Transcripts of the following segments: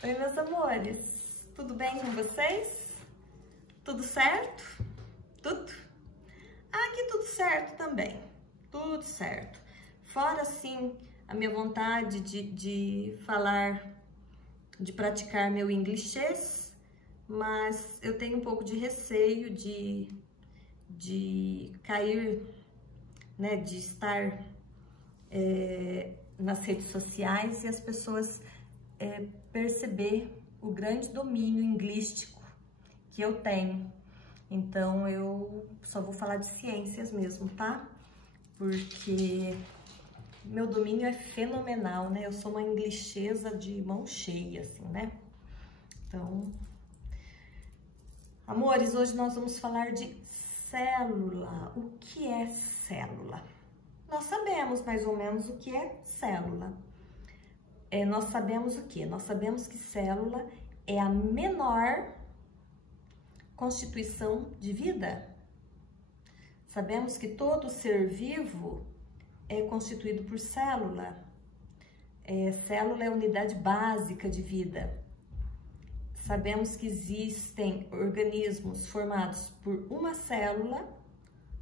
Oi, meus amores, tudo bem com vocês? Tudo certo? Tudo? Aqui tudo certo também, tudo certo. Fora, sim, a minha vontade de falar, de praticar meu inglês, mas eu tenho um pouco de receio de cair, né, de estar nas redes sociais e as pessoas perceber o grande domínio linguístico que eu tenho. Então, eu só vou falar de ciências mesmo, tá? Porque meu domínio é fenomenal, né? Eu sou uma inglesesa de mão cheia, assim, né? Então, amores, hoje nós vamos falar de célula. O que é célula? Nós sabemos mais ou menos o que é célula. Nós sabemos o quê? Nós sabemos que célula é a menor constituição de vida. Sabemos que todo ser vivo é constituído por célula. Célula é a unidade básica de vida. Sabemos que existem organismos formados por uma célula,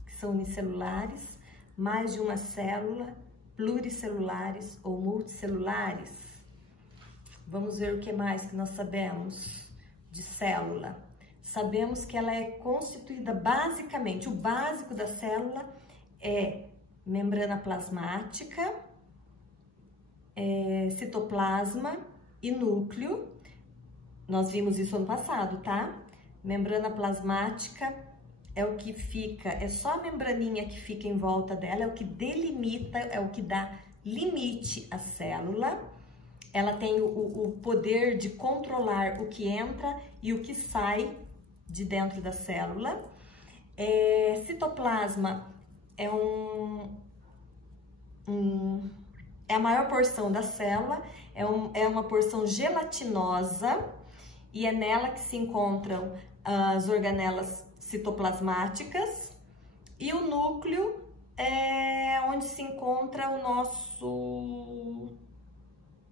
que são unicelulares, mais de uma célula, pluricelulares ou multicelulares. Vamos ver o que mais que nós sabemos de célula. Sabemos que ela é constituída basicamente, o básico da célula é membrana plasmática, citoplasma e núcleo. Nós vimos isso ano passado, tá? Membrana plasmática é o que fica, é só a membraninha que fica em volta dela, é o que delimita, é o que dá limite à célula. Ela tem o poder de controlar o que entra e o que sai de dentro da célula. Citoplasma é a maior porção da célula, é uma porção gelatinosa e é nela que se encontram as organelas citoplasmáticas, e o núcleo é onde se encontra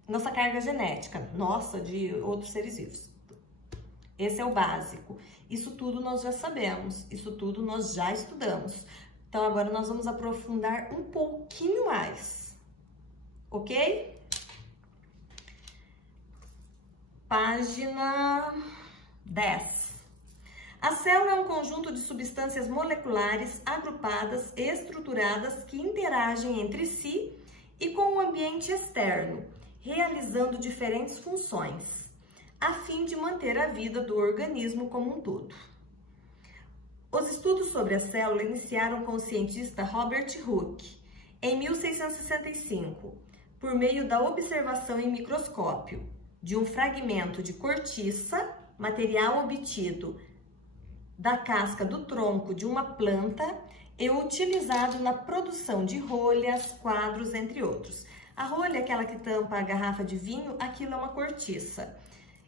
nossa carga genética, nossa, de outros seres vivos. Esse é o básico. Isso tudo nós já sabemos, isso tudo nós já estudamos. Então agora nós vamos aprofundar um pouquinho mais, ok? Página 10. A célula é um conjunto de substâncias moleculares agrupadas e estruturadas que interagem entre si e com o ambiente externo, realizando diferentes funções, a fim de manter a vida do organismo como um todo. Os estudos sobre a célula iniciaram com o cientista Robert Hooke, em 1665, por meio da observação em microscópio de um fragmento de cortiça, material obtido da casca do tronco de uma planta e utilizado na produção de rolhas, quadros, entre outros. A rolha, aquela que tampa a garrafa de vinho, aquilo é uma cortiça.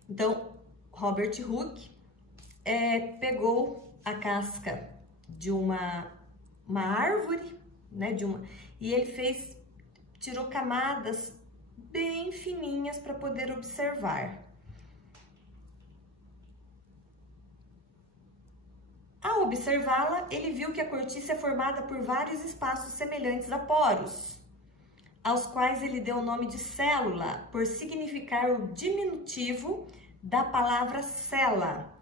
Então, Robert Hooke pegou a casca de uma árvore, né, e ele tirou camadas bem fininhas para poder observar. Ao observá-la, ele viu que a cortiça é formada por vários espaços semelhantes a poros, aos quais ele deu o nome de célula, por significar o diminutivo da palavra cella.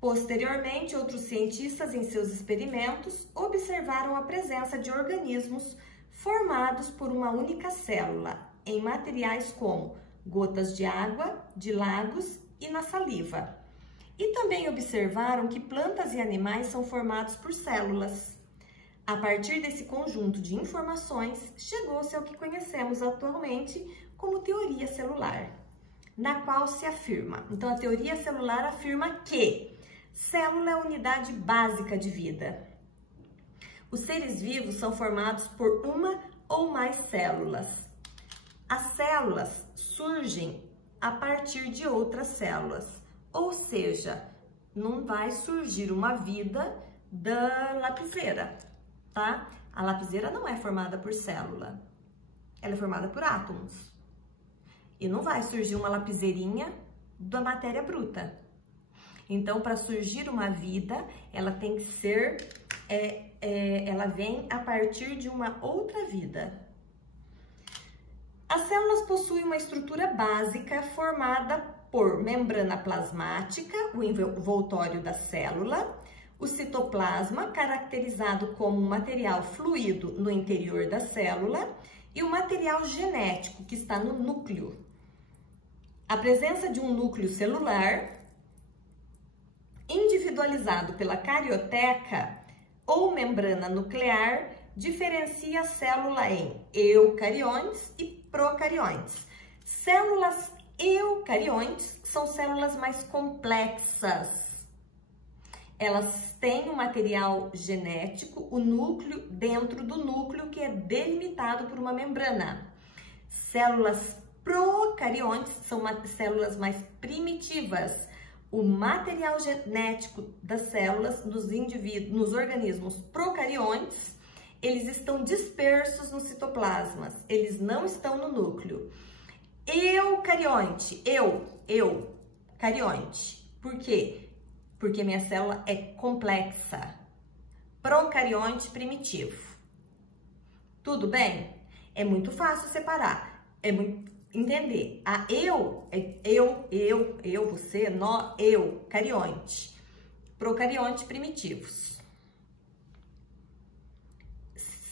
Posteriormente, outros cientistas, em seus experimentos, observaram a presença de organismos formados por uma única célula, em materiais como gotas de água, de lagos e na saliva. E também observaram que plantas e animais são formados por células. A partir desse conjunto de informações, chegou-se ao que conhecemos atualmente como teoria celular, na qual se afirma. Então, a teoria celular afirma que célula é a unidade básica de vida. Os seres vivos são formados por uma ou mais células. As células surgem a partir de outras células. Ou seja, não vai surgir uma vida da lapiseira, tá? A lapiseira não é formada por célula, ela é formada por átomos. E não vai surgir uma lapiseirinha da matéria bruta. Então, para surgir uma vida, ela tem que ser, ela vem a partir de uma outra vida. As células possuem uma estrutura básica formada por membrana plasmática, o envoltório da célula, o citoplasma, caracterizado como um material fluido no interior da célula, e o material genético, que está no núcleo. A presença de um núcleo celular, individualizado pela carioteca ou membrana nuclear, diferencia a célula em eucariontes e procariontes. Células eucariontes são células mais complexas. Elas têm um material genético, o núcleo, dentro do núcleo que é delimitado por uma membrana. Células procariontes são células mais primitivas. O material genético das células nos indivíduos, nos organismos procariontes, eles estão dispersos nos citoplasmas, eles não estão no núcleo. Eucarionte, eucarionte. Por quê? Porque minha célula é complexa. Procarionte primitivo. Tudo bem? É muito fácil separar. É muito entender. A eu, você, nó, eucarionte. Procarionte primitivos.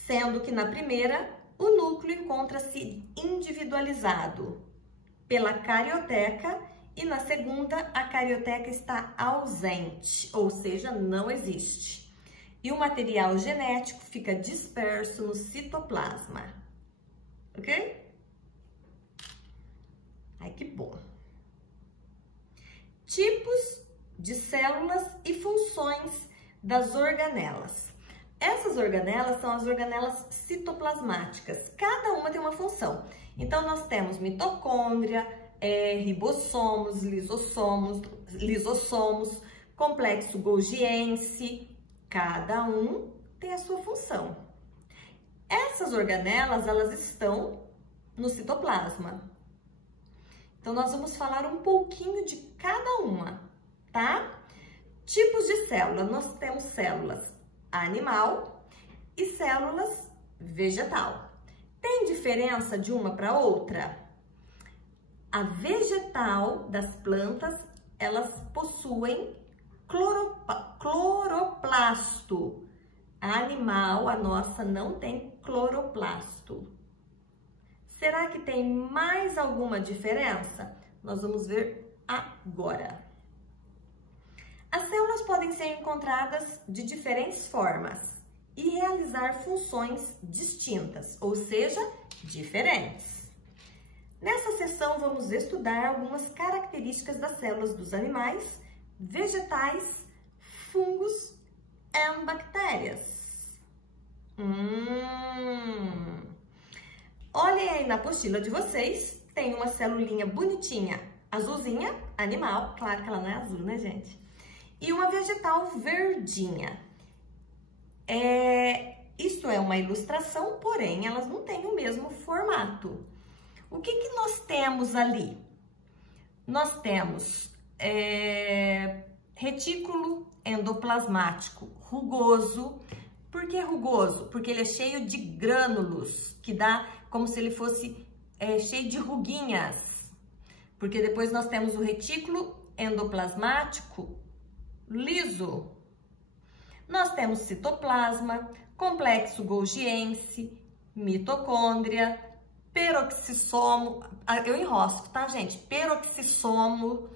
Sendo que na primeira, o núcleo encontra-se individualizado pela carioteca e na segunda, a carioteca está ausente, ou seja, não existe. E o material genético fica disperso no citoplasma. Ok? Ai, que bom. Tipos de células e funções das organelas. Essas organelas são as organelas citoplasmáticas. Cada uma tem uma função. Então, nós temos mitocôndria, ribossomos, lisossomos, complexo golgiense. Cada um tem a sua função. Essas organelas, elas estão no citoplasma. Então, nós vamos falar um pouquinho de cada uma, tá? Tipos de célula. Nós temos células animal e células vegetal. Tem diferença de uma para outra? A vegetal das plantas, elas possuem cloroplasto. A animal, a nossa, não tem cloroplasto. Será que tem mais alguma diferença? Nós vamos ver agora. As células podem ser encontradas de diferentes formas e realizar funções distintas, ou seja, diferentes. Nessa sessão, vamos estudar algumas características das células dos animais, vegetais, fungos e bactérias. Olhem aí na apostila de vocês, tem uma celulinha bonitinha, azulzinha, animal, claro que ela não é azul, né, gente? E uma vegetal verdinha. Isto é uma ilustração, porém, elas não têm o mesmo formato. O que que nós temos ali? Nós temos retículo endoplasmático rugoso. Por que rugoso? Porque ele é cheio de grânulos, que dá como se ele fosse cheio de ruguinhas. Porque depois nós temos o retículo endoplasmático liso. Nós temos citoplasma, complexo golgiense, mitocôndria, peroxissomo, eu enrosco, tá, gente? Peroxissomo,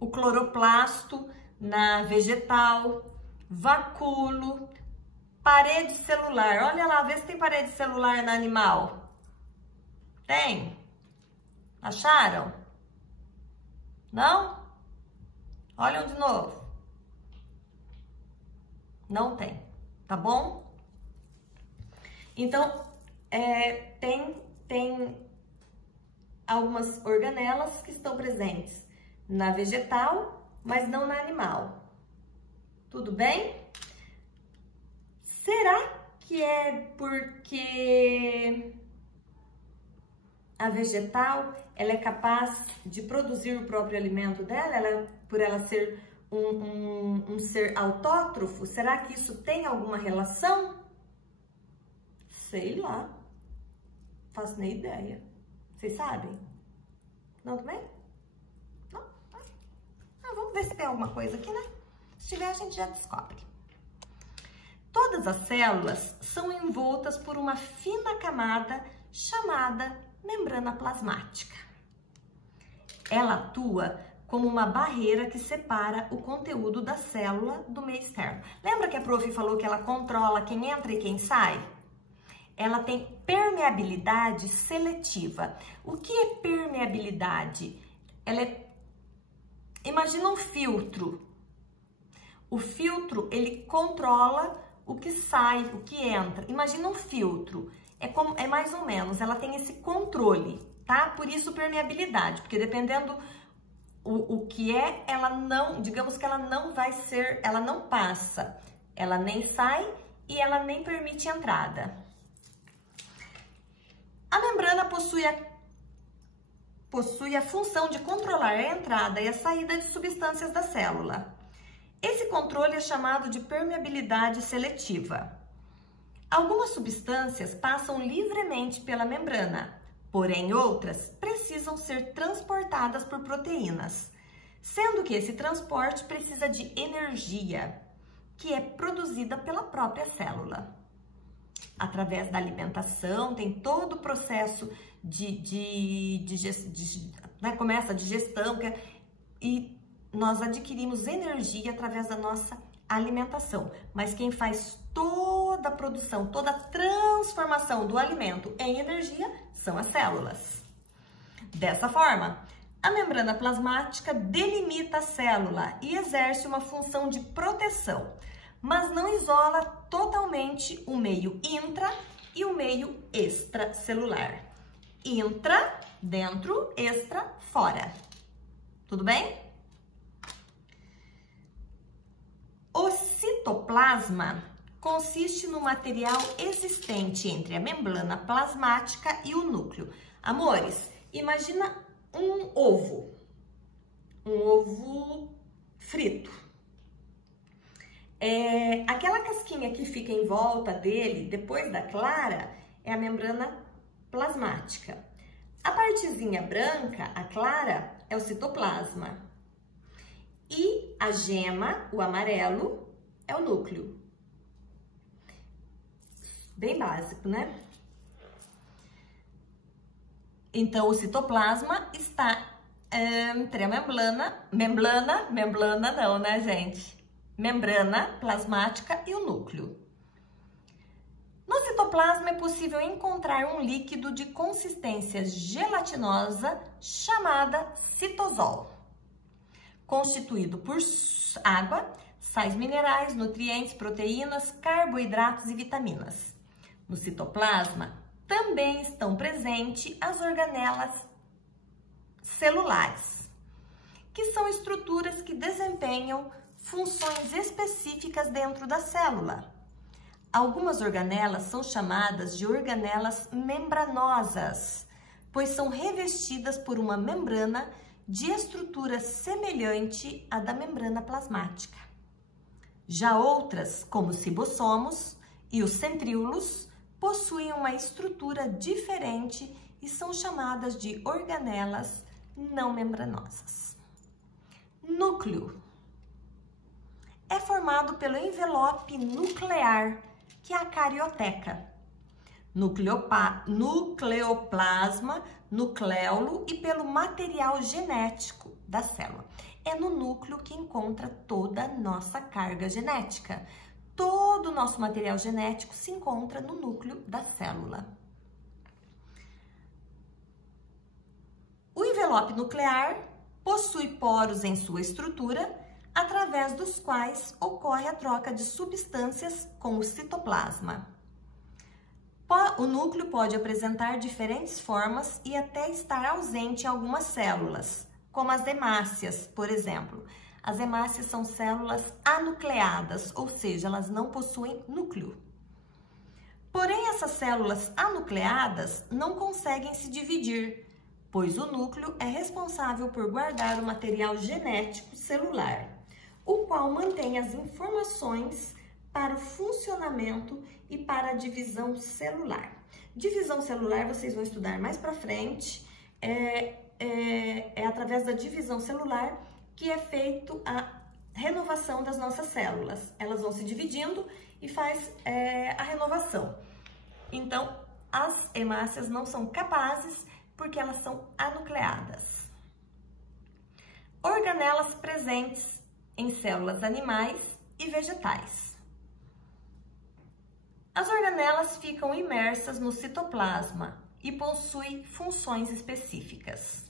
o cloroplasto na vegetal, vacúolo, parede celular. Olha lá, vê se tem parede celular no animal. Tem? Acharam? Não? Olham de novo. Não tem, tá bom? Então, tem algumas organelas que estão presentes na vegetal, mas não na animal. Tudo bem? Será que é porque a vegetal, ela é capaz de produzir o próprio alimento dela, por ela ser um ser autótrofo? Será que isso tem alguma relação? Sei lá. Faço nem ideia. Vocês sabem? Não também? Não? Vamos ver se tem alguma coisa aqui, né? Se tiver, a gente já descobre. Todas as células são envoltas por uma fina camada chamada membrana plasmática. Ela atua como uma barreira que separa o conteúdo da célula do meio externo. Lembra que a prof falou que ela controla quem entra e quem sai? Ela tem permeabilidade seletiva. O que é permeabilidade? Imagina um filtro. O filtro, ele controla o que sai, o que entra. Imagina um filtro. É mais ou menos, ela tem esse controle, tá? Por isso permeabilidade, porque dependendo o que é, ela não, digamos que ela não vai ser, ela não passa, ela nem sai e ela nem permite entrada. A membrana possui a função de controlar a entrada e a saída de substâncias da célula. Esse controle é chamado de permeabilidade seletiva. Algumas substâncias passam livremente pela membrana, porém outras precisam ser transportadas por proteínas, sendo que esse transporte precisa de energia, que é produzida pela própria célula. Através da alimentação, tem todo o processo começa a digestão, e nós adquirimos energia através da nossa alimentação. Mas quem faz toda a produção, toda a transformação do alimento em energia são as células. Dessa forma, a membrana plasmática delimita a célula e exerce uma função de proteção, mas não isola totalmente o meio intra e o meio extracelular. Intra, dentro, extra, fora. Tudo bem? O citoplasma consiste no material existente entre a membrana plasmática e o núcleo. Amores, imagina um ovo frito. Aquela casquinha que fica em volta dele, depois da clara, é a membrana plasmática. A partezinha branca, a clara, é o citoplasma. E a gema, o amarelo, é o núcleo. Bem básico, né? Então, o citoplasma está entre a membrana não, né, gente? Membrana plasmática e o núcleo. No citoplasma é possível encontrar um líquido de consistência gelatinosa chamada citosol, constituído por água, sais minerais, nutrientes, proteínas, carboidratos e vitaminas. No citoplasma também estão presentes as organelas celulares, que são estruturas que desempenham funções específicas dentro da célula. Algumas organelas são chamadas de organelas membranosas, pois são revestidas por uma membrana de estrutura semelhante à da membrana plasmática. Já outras, como os ribossomos e os centríolos, possuem uma estrutura diferente e são chamadas de organelas não membranosas. Núcleo é formado pelo envelope nuclear, que é a carioteca, nucleoplasma, nucleolo e pelo material genético da célula. É no núcleo que encontra toda a nossa carga genética. Todo o nosso material genético se encontra no núcleo da célula. O envelope nuclear possui poros em sua estrutura, através dos quais ocorre a troca de substâncias com o citoplasma. O núcleo pode apresentar diferentes formas e até estar ausente em algumas células, como as hemácias, por exemplo. As hemácias são células anucleadas, ou seja, elas não possuem núcleo. Porém, essas células anucleadas não conseguem se dividir, pois o núcleo é responsável por guardar o material genético celular, o qual mantém as informações para o funcionamento e para a divisão celular. Divisão celular vocês vão estudar mais para frente, é através da divisão celular que é feito a renovação das nossas células. Elas vão se dividindo e faz a renovação. Então, as hemácias não são capazes porque elas são anucleadas. Organelas presentes em células animais e vegetais. As organelas ficam imersas no citoplasma e possuem funções específicas.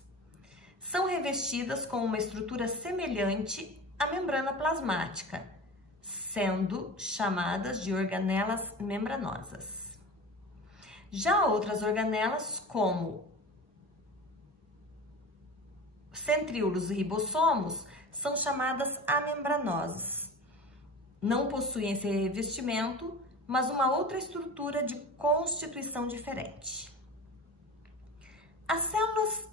São revestidas com uma estrutura semelhante à membrana plasmática, sendo chamadas de organelas membranosas. Já outras organelas, como centríolos e ribossomos, são chamadas amembranosas. Não possuem esse revestimento, mas uma outra estrutura de constituição diferente. As células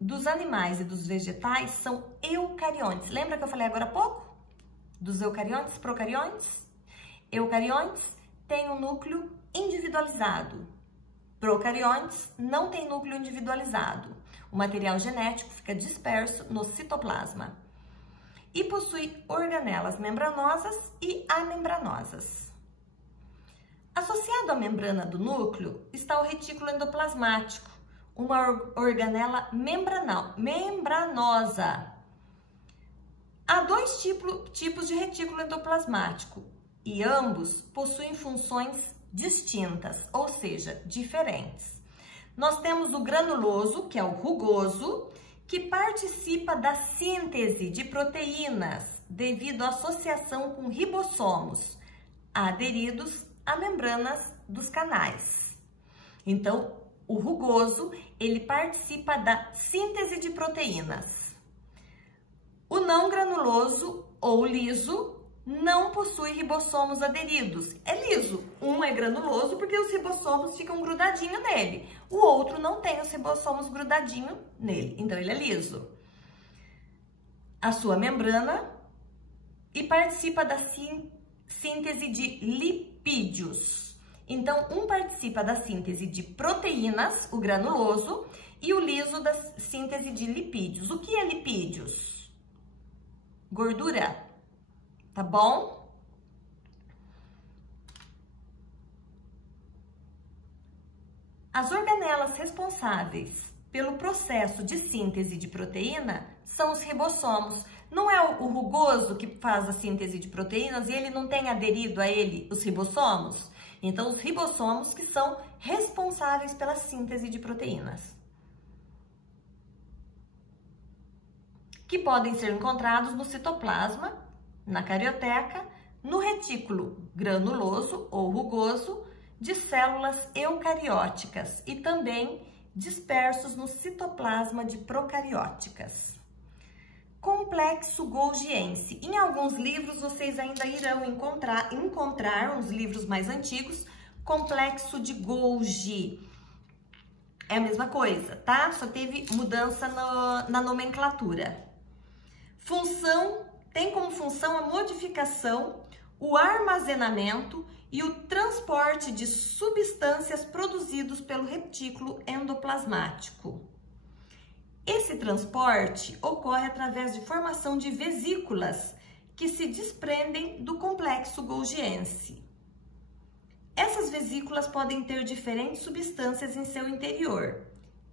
dos animais e dos vegetais são eucariontes. Lembra que eu falei agora há pouco? Dos eucariontes, procariontes? Eucariontes têm um núcleo individualizado. Procariontes não têm núcleo individualizado. O material genético fica disperso no citoplasma. E possui organelas membranosas e amembranosas. Associado à membrana do núcleo está o retículo endoplasmático, uma organela membranosa. Há dois tipos de retículo endoplasmático e ambos possuem funções distintas, ou seja, diferentes. Nós temos o granuloso, que é o rugoso, que participa da síntese de proteínas devido à associação com ribossomos aderidos a membranas dos canais. Então, o rugoso, ele participa da síntese de proteínas. O não granuloso ou liso não possui ribossomos aderidos. É liso. Um é granuloso porque os ribossomos ficam grudadinhos nele. O outro não tem os ribossomos grudadinhos nele. Então, ele é liso. A sua membrana e participa da síntese de lipídios. Então, um participa da síntese de proteínas, o granuloso, e o liso da síntese de lipídios. O que é lipídios? Gordura, tá bom? As organelas responsáveis pelo processo de síntese de proteína são os ribossomos. Não é o rugoso que faz a síntese de proteínas e ele não tem aderido a ele os ribossomos? Então, os ribossomos que são responsáveis pela síntese de proteínas, que podem ser encontrados no citoplasma, na carioteca, no retículo granuloso ou rugoso de células eucarióticas e também dispersos no citoplasma de procarióticas. Complexo golgiense. Em alguns livros vocês ainda irão encontrar uns livros mais antigos, complexo de Golgi. É a mesma coisa, tá? Só teve mudança na nomenclatura. Tem como função a modificação, o armazenamento e o transporte de substâncias produzidos pelo retículo endoplasmático. Esse transporte ocorre através de formação de vesículas que se desprendem do complexo golgiense. Essas vesículas podem ter diferentes substâncias em seu interior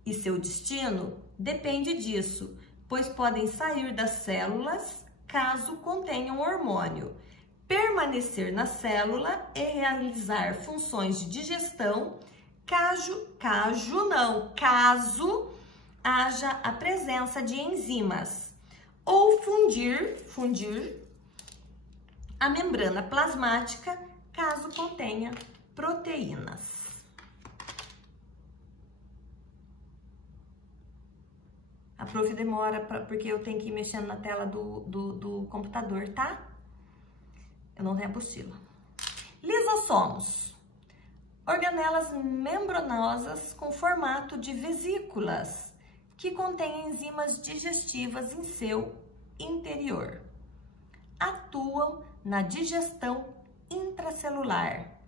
e seu destino depende disso, pois podem sair das células caso contenham hormônio, permanecer na célula e realizar funções de digestão, caso haja a presença de enzimas, ou fundir a membrana plasmática, caso contenha proteínas. A prof demora porque eu tenho que ir mexendo na tela do computador, tá? Eu não tenho apostila. Lisossomos. Organelas membranosas com formato de vesículas, que contêm enzimas digestivas em seu interior. Atuam na digestão intracelular,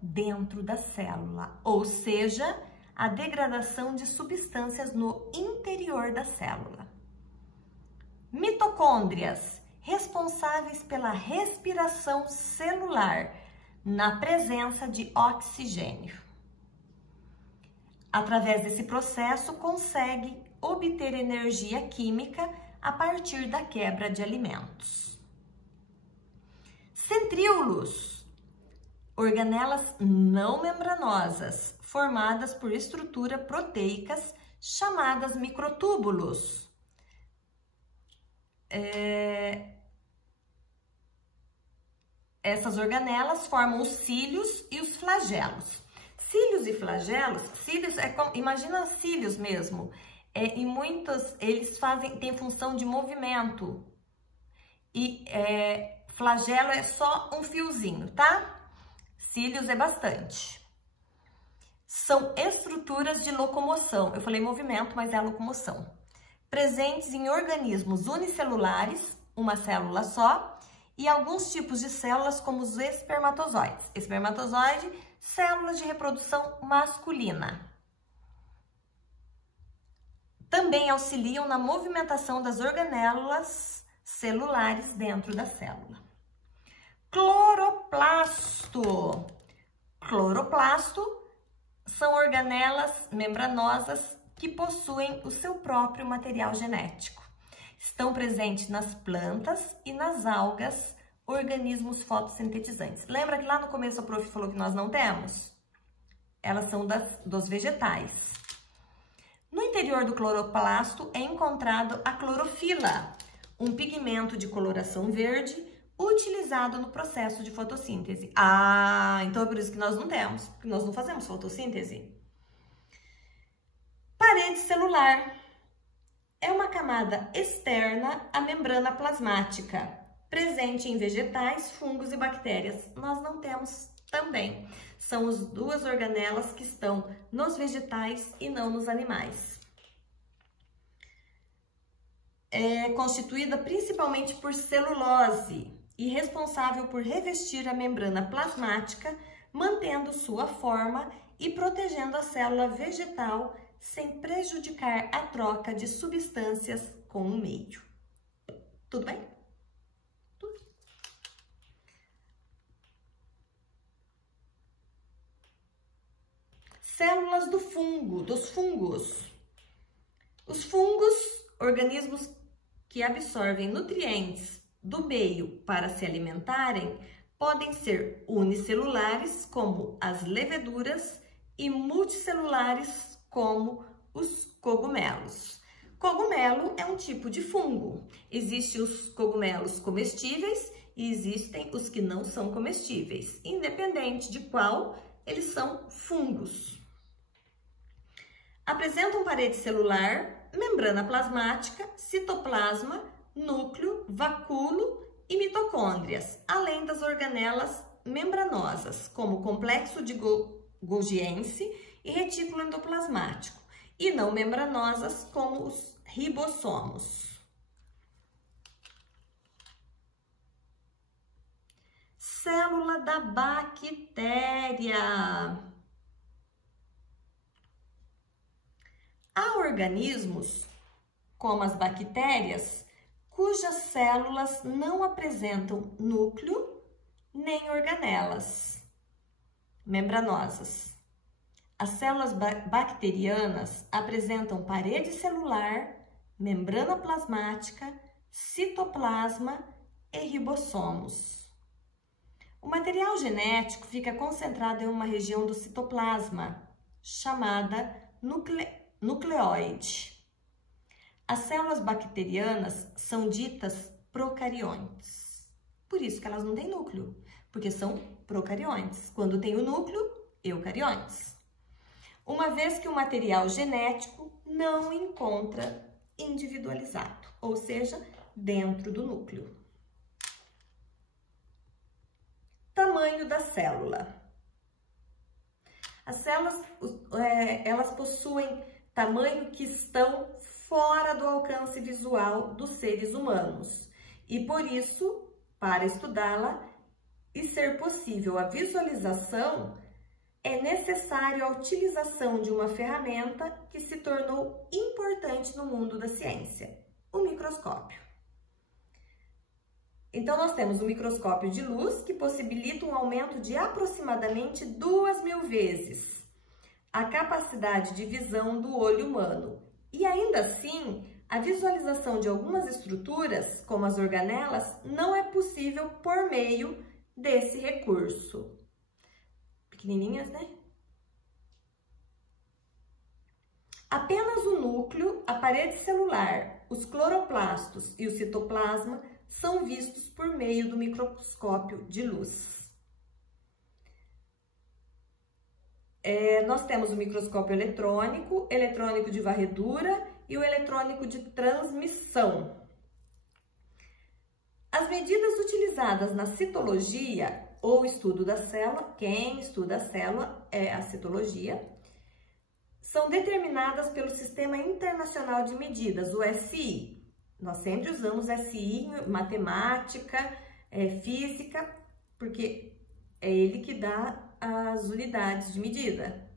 dentro da célula, ou seja, a degradação de substâncias no interior da célula. Mitocôndrias, responsáveis pela respiração celular, na presença de oxigênio. Através desse processo, consegue obter energia química a partir da quebra de alimentos. Centríolos, organelas não membranosas, formadas por estruturas proteicas chamadas microtúbulos. Essas organelas formam os cílios e os flagelos. Cílios e flagelos, cílios imagina cílios mesmo. E muitos eles têm função de movimento. E flagelo é só um fiozinho, tá? Cílios é bastante. São estruturas de locomoção. Eu falei movimento, mas é a locomoção. Presentes em organismos unicelulares, uma célula só, e alguns tipos de células como os espermatozoides. Espermatozoide, células de reprodução masculina. Também auxiliam na movimentação das organelas celulares dentro da célula. Cloroplasto. Cloroplasto são organelas membranosas que possuem o seu próprio material genético. Estão presentes nas plantas e nas algas, organismos fotossintetizantes. Lembra que lá no começo a prof falou que nós não temos? Elas são dos vegetais. No interior do cloroplasto é encontrado a clorofila, um pigmento de coloração verde utilizado no processo de fotossíntese. Então é por isso que nós não temos, porque nós não fazemos fotossíntese. Parede celular. É uma camada externa à membrana plasmática, presente em vegetais, fungos e bactérias. Nós não temos também. São as duas organelas que estão nos vegetais e não nos animais. É constituída principalmente por celulose e responsável por revestir a membrana plasmática, mantendo sua forma e protegendo a célula vegetal sem prejudicar a troca de substâncias com o meio. Tudo bem? Tudo. Células do fungo, dos fungos. Os fungos, organismos que absorvem nutrientes do meio para se alimentarem, podem ser unicelulares, como as leveduras, e multicelulares, como os cogumelos. Cogumelo é um tipo de fungo. Existem os cogumelos comestíveis e existem os que não são comestíveis. Independente de qual, eles são fungos. Apresentam parede celular, membrana plasmática, citoplasma, núcleo, vacúolo e mitocôndrias, além das organelas membranosas, como complexo de Golgiense e retículo endoplasmático, e não membranosas como os ribossomos. Célula da bactéria. Há organismos, como as bactérias, cujas células não apresentam núcleo nem organelas membranosas. As células bacterianas apresentam parede celular, membrana plasmática, citoplasma e ribossomos. O material genético fica concentrado em uma região do citoplasma, chamada nucleoide. As células bacterianas são ditas procariontes. Por isso que elas não têm núcleo, porque são procariontes. Quando tem o núcleo, eucariontes. Uma vez que o material genético não encontra individualizado, ou seja, dentro do núcleo. Tamanho da célula. As células, elas possuem tamanho que estão fora do alcance visual dos seres humanos. E por isso, para estudá-la e ser possível a visualização, é necessário a utilização de uma ferramenta que se tornou importante no mundo da ciência, o microscópio. Então, nós temos o microscópio de luz, que possibilita um aumento de aproximadamente 2.000 vezes a capacidade de visão do olho humano. E ainda assim, a visualização de algumas estruturas, como as organelas, não é possível por meio desse recurso. Pequenininhas, né? Apenas o núcleo, a parede celular, os cloroplastos e o citoplasma são vistos por meio do microscópio de luz. Nós temos o microscópio eletrônico, eletrônico de varredura e o eletrônico de transmissão. As medidas utilizadas na citologia ou estudo da célula, quem estuda a célula é a citologia, são determinadas pelo Sistema Internacional de Medidas, o SI. Nós sempre usamos SI em matemática, física, porque é ele que dá as unidades de medida.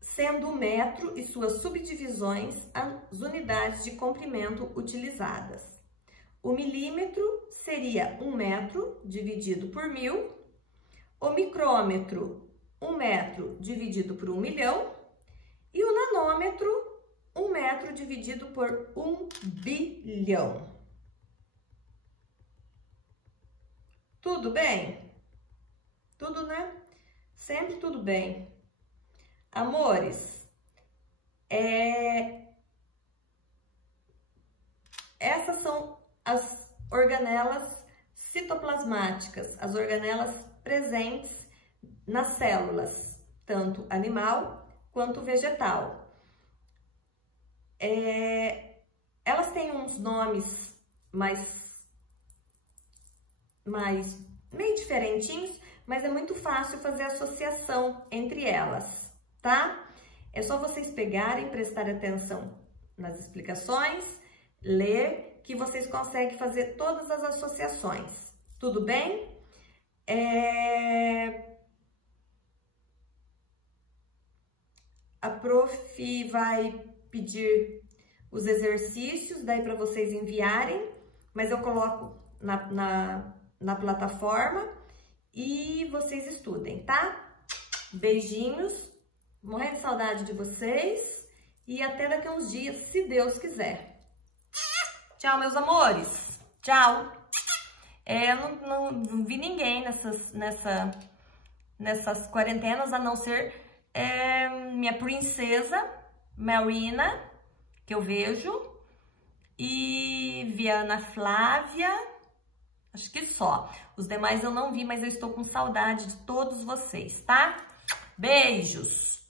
Sendo o metro e suas subdivisões as unidades de comprimento utilizadas. O milímetro seria 1 metro dividido por 1000, o micrômetro 1 metro dividido por 1 milhão e o nanômetro 1 metro dividido por 1 bilhão. Tudo bem? Tudo, né? Sempre tudo bem. Amores, essas são as organelas citoplasmáticas, as organelas presentes nas células, tanto animal quanto vegetal. Elas têm uns nomes meio diferentinhos, mas é muito fácil fazer associação entre elas, tá? É só vocês pegarem, prestarem atenção nas explicações, ler, que vocês conseguem fazer todas as associações. Tudo bem? A prof vai pedir os exercícios, daí para vocês enviarem, mas eu coloco na plataforma e vocês estudem, tá? Beijinhos, morrendo de saudade de vocês e até daqui a uns dias, se Deus quiser. Tchau, meus amores. Tchau. Eu não vi ninguém nessas quarentenas, a não ser minha princesa, Marina, que eu vejo, e vi a Ana Flávia, acho que só. Os demais eu não vi, mas eu estou com saudade de todos vocês, tá? Beijos!